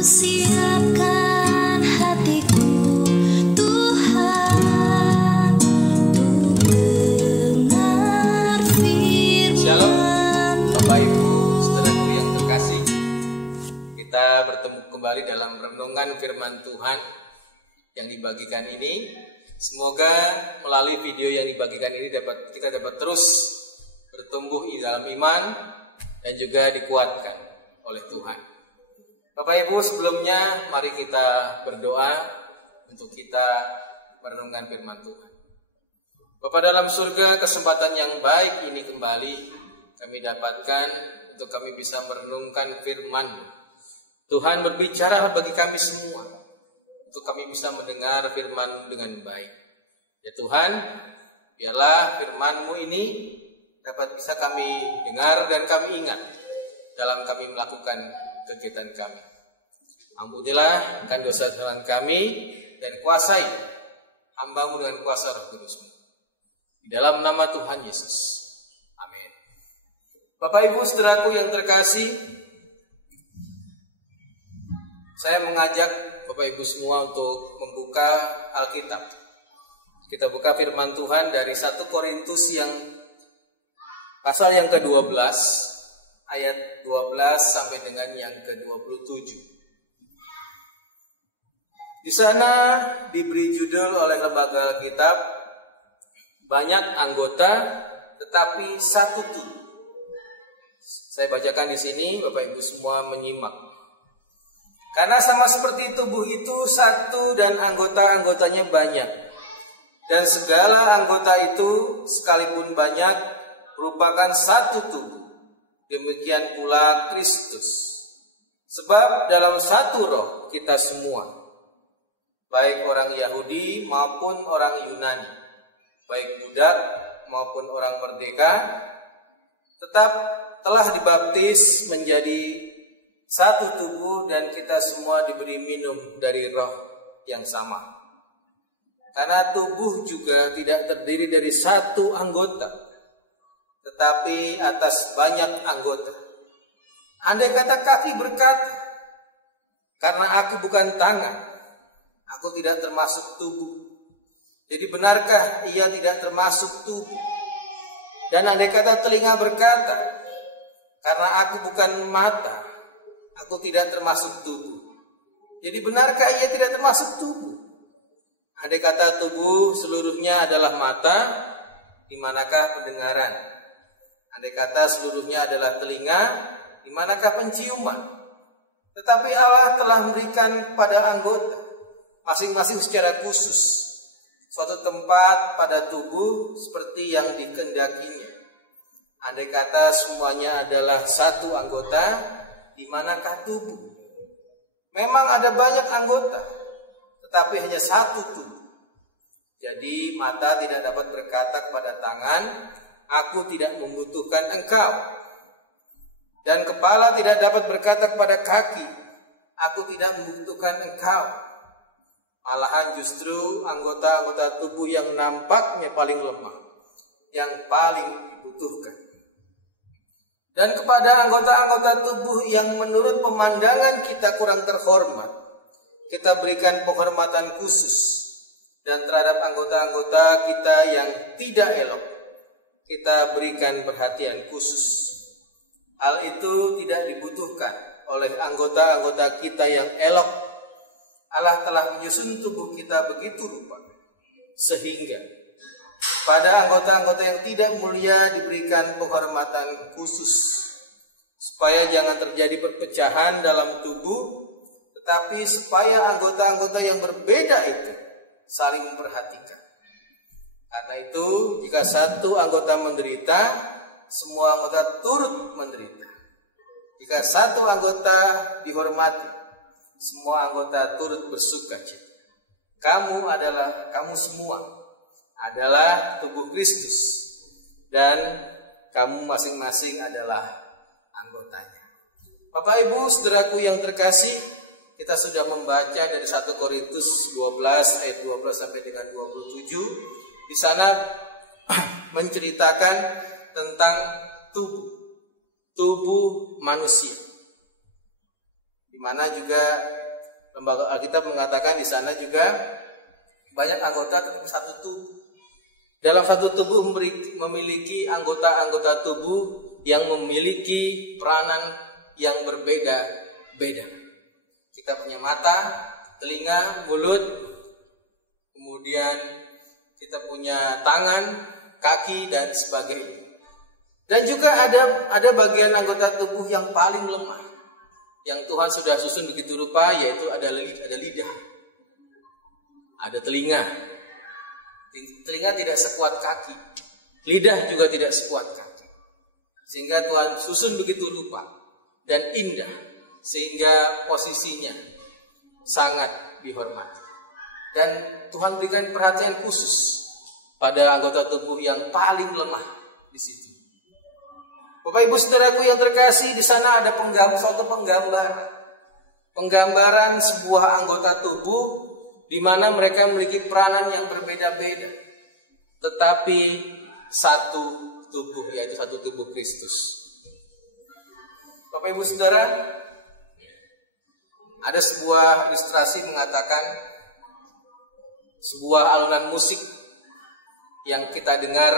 Siapkan hatiku Tuhan untuk dengar firman. Shalom Bapak Ibu saudaraku yang terkasih, kita bertemu kembali dalam renungan firman Tuhan yang dibagikan ini. Semoga melalui video yang dibagikan ini kita dapat terus bertumbuh di dalam iman dan juga dikuatkan oleh Tuhan. Bapak Ibu, sebelumnya mari kita berdoa untuk kita merenungkan firman Tuhan. Bapa dalam surga, kesempatan yang baik ini kembali kami dapatkan untuk kami bisa merenungkan firman-Mu. Tuhan berbicara bagi kami semua, untuk kami bisa mendengar firman-Mu dengan baik. Ya Tuhan, biarlah firman-Mu ini dapat bisa kami dengar dan kami ingat dalam kami melakukan kegiatan kami. Ampunilah akan dosa-dosa kami dan kuasai hamba-Mu dengan kuasa Roh Kudus-Mu. Di dalam nama Tuhan Yesus. Amin. Bapak Ibu saudaraku yang terkasih, saya mengajak Bapak Ibu semua untuk membuka Alkitab. Kita buka firman Tuhan dari 1 Korintus yang pasal yang ke-12 ayat 12 sampai dengan yang ke-27. Di sana diberi judul oleh lembaga Alkitab, banyak anggota tetapi satu tubuh. Saya bacakan di sini, Bapak Ibu semua menyimak. Karena sama seperti tubuh itu satu dan anggota-anggotanya banyak, dan segala anggota itu sekalipun banyak merupakan satu tubuh. Demikian pula Kristus. Sebab dalam satu roh kita semua, baik orang Yahudi maupun orang Yunani, baik budak maupun orang merdeka, tetap telah dibaptis menjadi satu tubuh dan kita semua diberi minum dari roh yang sama. Karena tubuh juga tidak terdiri dari satu anggota, tetapi atas banyak anggota. Andai kata kaki berkata, karena aku bukan tangan, aku tidak termasuk tubuh. Jadi benarkah ia tidak termasuk tubuh? Dan andai kata telinga berkata, karena aku bukan mata, aku tidak termasuk tubuh. Jadi benarkah ia tidak termasuk tubuh? Andai kata tubuh seluruhnya adalah mata, di manakah pendengaran? Andai kata seluruhnya adalah telinga, di manakah penciuman? Tetapi Allah telah memberikan pada anggota masing-masing secara khusus suatu tempat pada tubuh seperti yang dikehendakinya. Andai kata semuanya adalah satu anggota, di manakah tubuh? Memang ada banyak anggota, tetapi hanya satu tubuh. Jadi mata tidak dapat berkata kepada tangan, aku tidak membutuhkan engkau. Dan kepala tidak dapat berkata kepada kaki, aku tidak membutuhkan engkau. Malahan justru anggota-anggota tubuh yang nampaknya paling lemah, yang paling dibutuhkan. Dan kepada anggota-anggota tubuh yang menurut pemandangan kita kurang terhormat, kita berikan penghormatan khusus. Dan terhadap anggota-anggota kita yang tidak elok, kita berikan perhatian khusus. Hal itu tidak dibutuhkan oleh anggota-anggota kita yang elok. Allah telah menyusun tubuh kita begitu rupa, sehingga pada anggota-anggota yang tidak mulia diberikan penghormatan khusus, supaya jangan terjadi perpecahan dalam tubuh, tetapi supaya anggota-anggota yang berbeda itu saling memperhatikan. Karena itu, jika satu anggota menderita, semua anggota turut menderita. Jika satu anggota dihormati, semua anggota turut bersukacita. Kamu semua adalah tubuh Kristus, dan kamu masing-masing adalah anggotanya. Bapak Ibu saudaraku yang terkasih, kita sudah membaca dari 1 Korintus 12 ayat 12 sampai dengan 27. Di sana menceritakan tentang tubuh manusia. mana juga lembaga Alkitab mengatakan di sana juga banyak anggota tetapi satu tubuh. Dalam satu tubuh memiliki anggota-anggota tubuh yang memiliki peranan yang berbeda-beda. Kita punya mata, telinga, mulut, kemudian kita punya tangan, kaki, dan sebagainya. Dan juga ada bagian anggota tubuh yang paling lemah, yang Tuhan sudah susun begitu rupa, yaitu ada lidah, ada telinga. Telinga tidak sekuat kaki, lidah juga tidak sekuat kaki, sehingga Tuhan susun begitu rupa dan indah, sehingga posisinya sangat dihormati. Dan Tuhan berikan perhatian khusus pada anggota tubuh yang paling lemah di situ. Bapak Ibu Saudaraku yang terkasih, di sana ada suatu penggambaran sebuah anggota tubuh di mana mereka memiliki peranan yang berbeda-beda, tetapi satu tubuh, yaitu satu tubuh Kristus. Bapak Ibu Saudara, ada sebuah ilustrasi mengatakan sebuah alunan musik yang kita dengar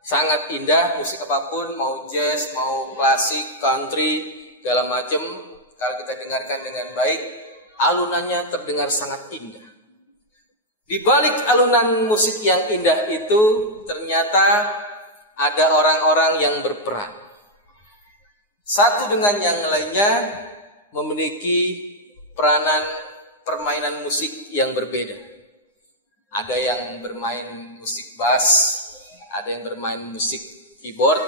sangat indah, musik apapun, mau jazz, mau klasik, country, segala macam, kalau kita dengarkan dengan baik, alunannya terdengar sangat indah. Di balik alunan musik yang indah itu ternyata ada orang-orang yang berperan. Satu dengan yang lainnya memiliki peranan permainan musik yang berbeda. Ada yang bermain musik bass, ada yang bermain musik keyboard,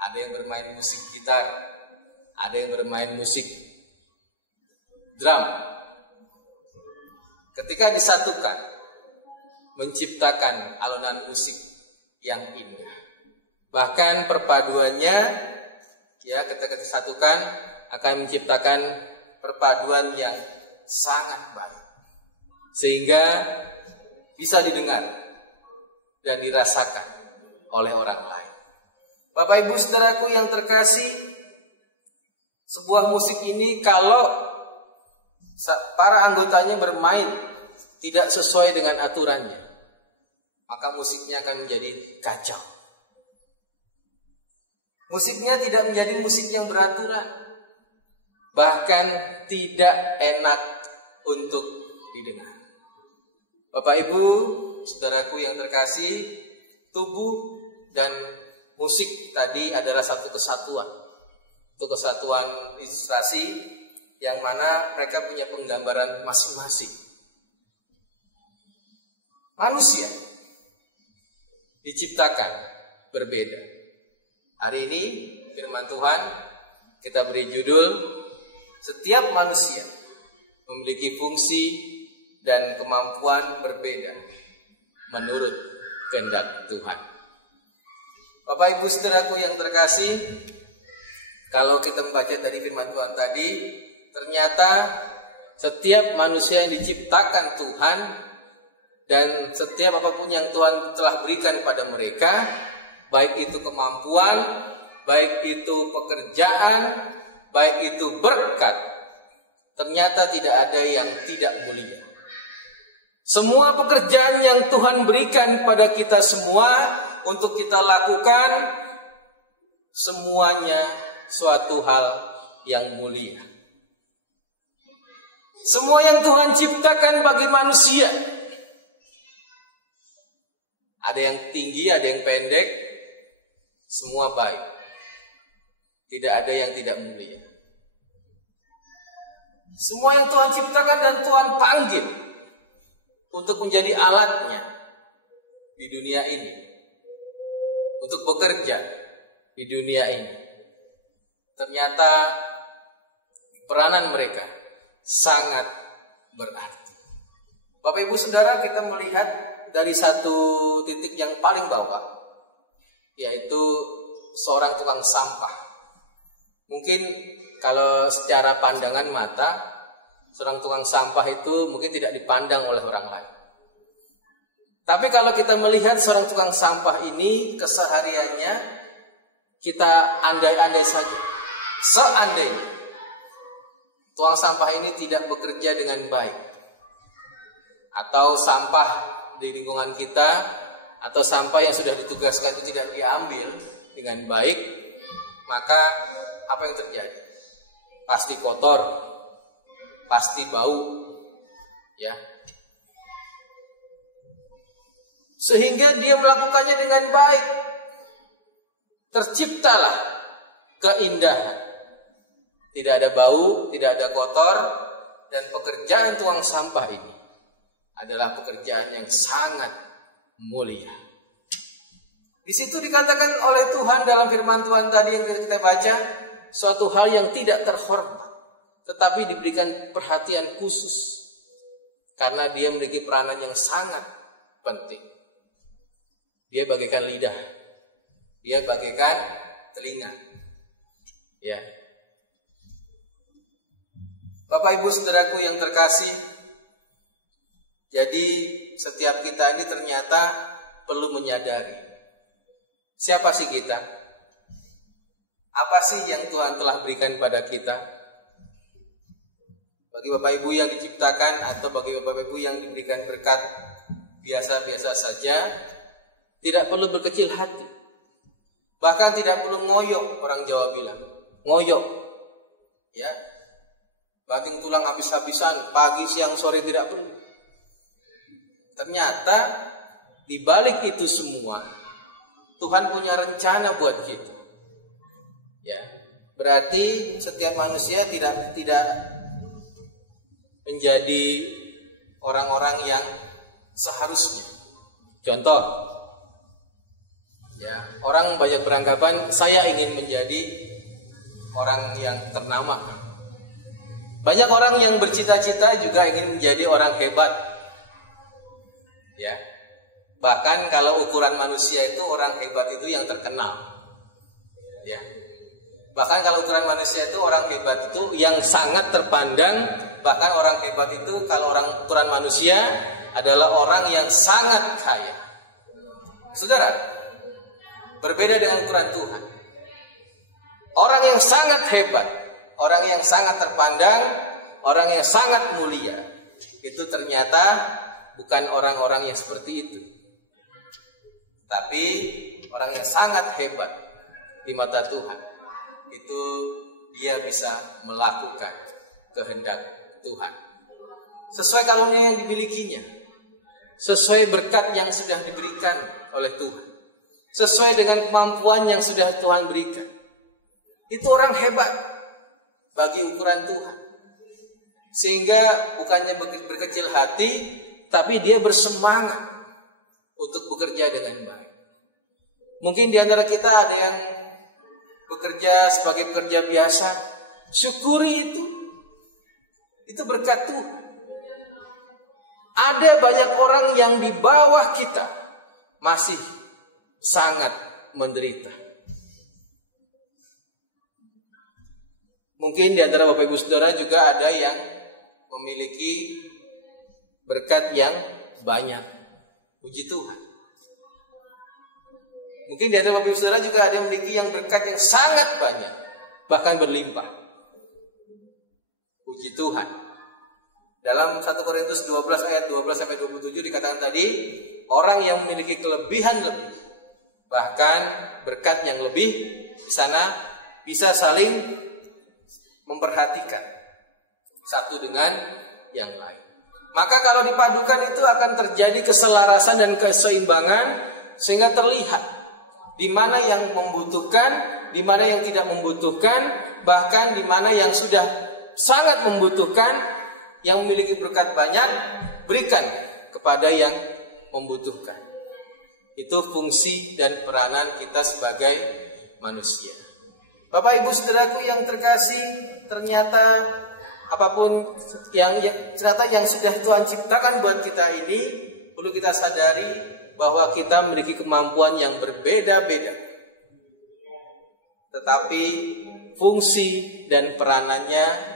ada yang bermain musik gitar, ada yang bermain musik drum. Ketika disatukan, menciptakan alunan musik yang indah. Bahkan perpaduannya, ya, ketika disatukan akan menciptakan perpaduan yang sangat baik, sehingga bisa didengar dan dirasakan oleh orang lain. Bapak Ibu Saudaraku yang terkasih, sebuah musik ini kalau para anggotanya bermain tidak sesuai dengan aturannya, maka musiknya akan menjadi kacau. Musiknya tidak menjadi musik yang beraturan, bahkan tidak enak untuk didengar. Bapak Ibu, Saudaraku yang terkasih, tubuh dan musik tadi adalah satu kesatuan. Itu kesatuan ilustrasi yang mana mereka punya penggambaran masing-masing. Manusia diciptakan berbeda. Hari ini firman Tuhan kita beri judul, setiap manusia memiliki fungsi dan kemampuan berbeda menurut kehendak Tuhan. Bapak Ibu Saudaraku yang terkasih, kalau kita membaca dari firman Tuhan tadi, ternyata setiap manusia yang diciptakan Tuhan dan setiap apapun yang Tuhan telah berikan kepada mereka, baik itu kemampuan, baik itu pekerjaan, baik itu berkat, ternyata tidak ada yang tidak mulia. Semua pekerjaan yang Tuhan berikan kepada kita semua untuk kita lakukan, semuanya suatu hal yang mulia. Semua yang Tuhan ciptakan bagi manusia, ada yang tinggi, ada yang pendek, semua baik. Tidak ada yang tidak mulia. Semua yang Tuhan ciptakan dan Tuhan panggil untuk menjadi alatnya di dunia ini, untuk bekerja di dunia ini, ternyata peranan mereka sangat berarti. Bapak Ibu Saudara, kita melihat dari satu titik yang paling bawah, yaitu seorang tukang sampah. Mungkin kalau secara pandangan mata, seorang tukang sampah itu mungkin tidak dipandang oleh orang lain. Tapi kalau kita melihat seorang tukang sampah ini, kesehariannya kita andai-andai saja, seandainya tuang sampah ini tidak bekerja dengan baik, atau sampah di lingkungan kita atau sampah yang sudah ditugaskan itu tidak diambil dengan baik, maka apa yang terjadi? Pasti kotor, pasti bau, ya. Sehingga dia melakukannya dengan baik, terciptalah keindahan. Tidak ada bau, tidak ada kotor, dan pekerjaan tuang sampah ini adalah pekerjaan yang sangat mulia. Di situ dikatakan oleh Tuhan dalam firman Tuhan tadi yang kita baca, suatu hal yang tidak terhormat, tetapi diberikan perhatian khusus karena dia memiliki peranan yang sangat penting. Dia bagaikan lidah, dia bagaikan telinga. Ya. Bapak Ibu Saudaraku yang terkasih, jadi setiap kita ini ternyata perlu menyadari siapa sih kita? Apa sih yang Tuhan telah berikan pada kita? Bagi Bapak Ibu yang diciptakan atau bagi Bapak Ibu yang diberikan berkat biasa-biasa saja, tidak perlu berkecil hati. Bahkan tidak perlu ngoyok, orang Jawa bilang. Ngoyok. Ya. Banting tulang habis-habisan, pagi, siang, sore tidak perlu. Ternyata di balik itu semua Tuhan punya rencana buat kita. Ya. Berarti setiap manusia tidak menjadi orang-orang yang seharusnya. Contoh, ya, orang banyak beranggapan saya ingin menjadi orang yang ternama. Banyak orang yang bercita-cita juga ingin menjadi orang hebat. Ya. Bahkan kalau ukuran manusia itu orang hebat itu yang terkenal. Ya. Bahkan kalau ukuran manusia itu orang hebat itu yang sangat terpandang. Bahkan orang hebat itu kalau ukuran manusia adalah orang yang sangat kaya. Saudara, berbeda dengan ukuran Tuhan. Orang yang sangat hebat, orang yang sangat terpandang, orang yang sangat mulia, itu ternyata bukan orang-orang yang seperti itu. Tapi orang yang sangat hebat di mata Tuhan, itu dia bisa melakukan kehendak Tuhan sesuai karunia yang dimilikinya, sesuai berkat yang sudah diberikan oleh Tuhan, sesuai dengan kemampuan yang sudah Tuhan berikan. Itu orang hebat bagi ukuran Tuhan. Sehingga bukannya berkecil hati, tapi dia bersemangat untuk bekerja dengan baik. Mungkin di antara kita ada yang bekerja sebagai pekerja biasa. Syukuri itu. Itu berkat Tuhan. Ada banyak orang yang di bawah kita masih sangat menderita. Mungkin di antara Bapak Ibu Saudara juga ada yang memiliki berkat yang banyak. Puji Tuhan. Mungkin di antara Bapak Ibu Saudara juga ada yang memiliki yang berkat yang sangat banyak, bahkan berlimpah. Puji Tuhan. Dalam 1 Korintus 12 ayat 12-27 dikatakan tadi, orang yang memiliki kelebihan lebih, bahkan berkat yang lebih, di sana bisa saling memperhatikan satu dengan yang lain. Maka kalau dipadukan itu akan terjadi keselarasan dan keseimbangan, sehingga terlihat di mana yang membutuhkan, di mana yang tidak membutuhkan, bahkan di mana yang sudah sangat membutuhkan. Yang memiliki berkat banyak, berikan kepada yang membutuhkan. Itu fungsi dan peranan kita sebagai manusia. Bapak Ibu Saudaraku yang terkasih, ternyata apapun yang sudah Tuhan ciptakan buat kita ini, perlu kita sadari bahwa kita memiliki kemampuan yang berbeda-beda. Tetapi fungsi dan peranannya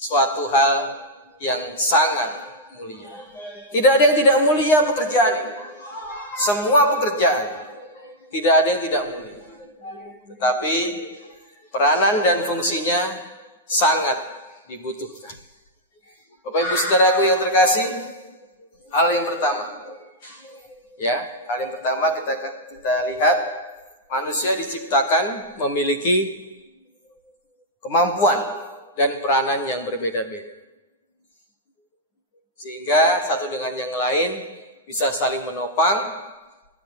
suatu hal yang sangat mulia. Tidak ada yang tidak mulia pekerjaan ini. Semua pekerjaan tidak ada yang tidak mulia. Tetapi peranan dan fungsinya sangat dibutuhkan. Bapak Ibu Saudaraku yang terkasih, hal yang pertama kita lihat manusia diciptakan memiliki kemampuan dan peranan yang berbeda-beda, sehingga satu dengan yang lain bisa saling menopang,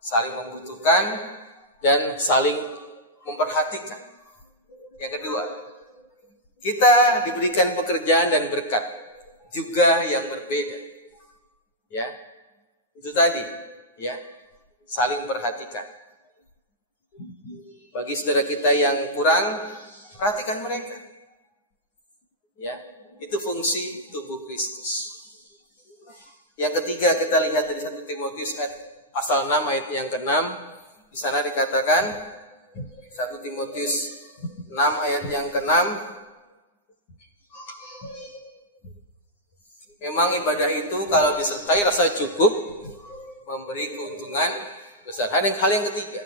saling membutuhkan, dan saling memperhatikan. Yang kedua, kita diberikan pekerjaan dan berkat juga yang berbeda. Ya, itu tadi, ya, saling perhatikan. Bagi saudara kita yang kurang, perhatikan mereka. Ya, itu fungsi tubuh Kristus. Yang ketiga, kita lihat dari 1 Timotius pasal 6 ayat yang ke-6. Di sana dikatakan 1 Timotius 6 ayat yang ke-6, memang ibadah itu kalau disertai rasa cukup memberi keuntungan besar. Hal yang ketiga.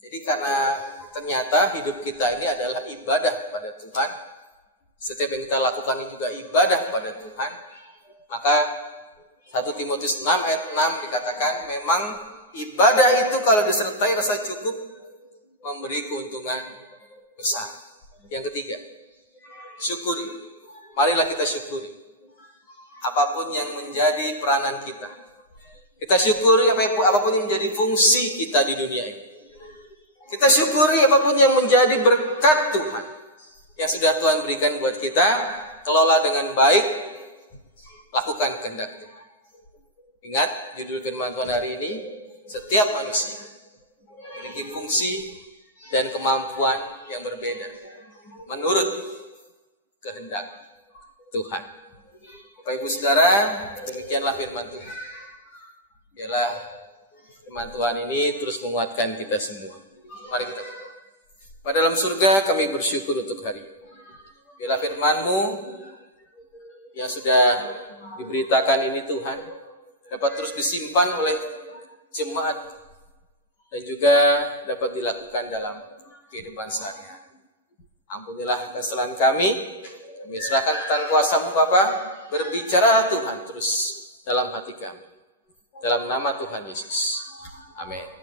Jadi karena ternyata hidup kita ini adalah ibadah pada Tuhan, setiap yang kita lakukan ini juga ibadah pada Tuhan, maka 1 Timotius 6 ayat 6 dikatakan memang ibadah itu kalau disertai rasa cukup memberi keuntungan besar. Yang ketiga, syukuri. Marilah kita syukuri apapun yang menjadi peranan kita. Kita syukuri apapun yang menjadi fungsi kita di dunia ini. Kita syukuri apapun yang menjadi berkat Tuhan yang sudah Tuhan berikan buat kita. Kelola dengan baik, lakukan kehendak Tuhan. Ingat judul firman Tuhan hari ini, setiap manusia memiliki fungsi dan kemampuan yang berbeda menurut kehendak Tuhan. Bapak Ibu Saudara, demikianlah firman Tuhan. Biarlah firman Tuhan ini terus menguatkan kita semua. Mari kita berdoa. Pada dalam surga kami bersyukur untuk hari ini. Biarlah firman-Mu yang sudah diberitakan ini Tuhan dapat terus disimpan oleh jemaat dan juga dapat dilakukan dalam kehidupan sehari-hari. Ampunilah kesalahan kami serahkan ke tangan kuasa-Mu Bapa. Berbicara Tuhan terus dalam hati kami. Dalam nama Tuhan Yesus. Amin.